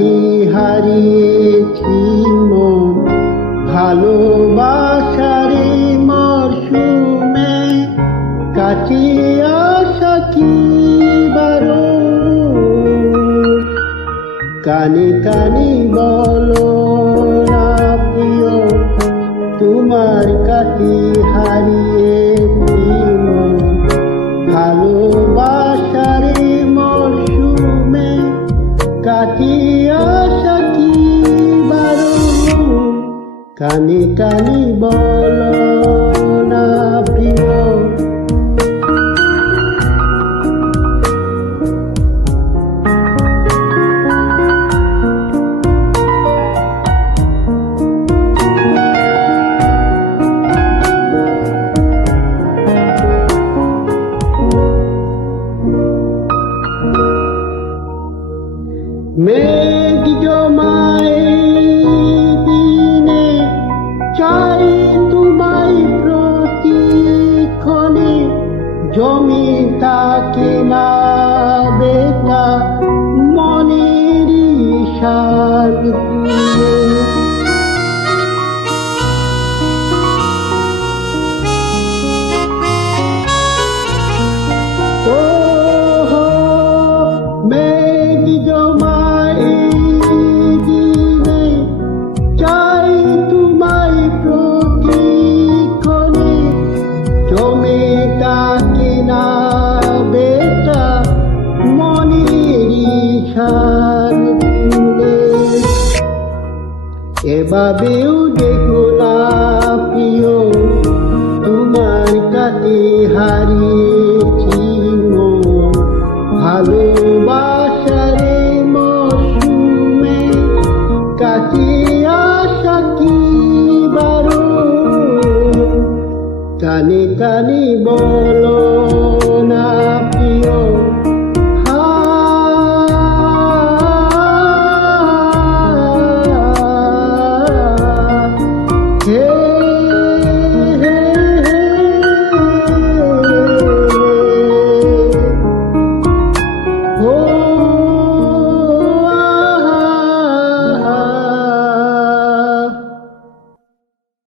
কাকে হারিয়েছি মন ভালোবাসারে মরশুমে কাছে আসা কি বারণ কানে কানে বলো না প্রিয় তোমার কাছে হারিয়েছি মন ভালোবাসারে মরশুমে কাছে আসা কি বারণ কানে কানে বলো না প্রিয় মেঘ জমায় দিনে চাই তোমায় প্রতিক্ষণে জমি থাকে না বেটা মনের শান্তিতে এভাবেও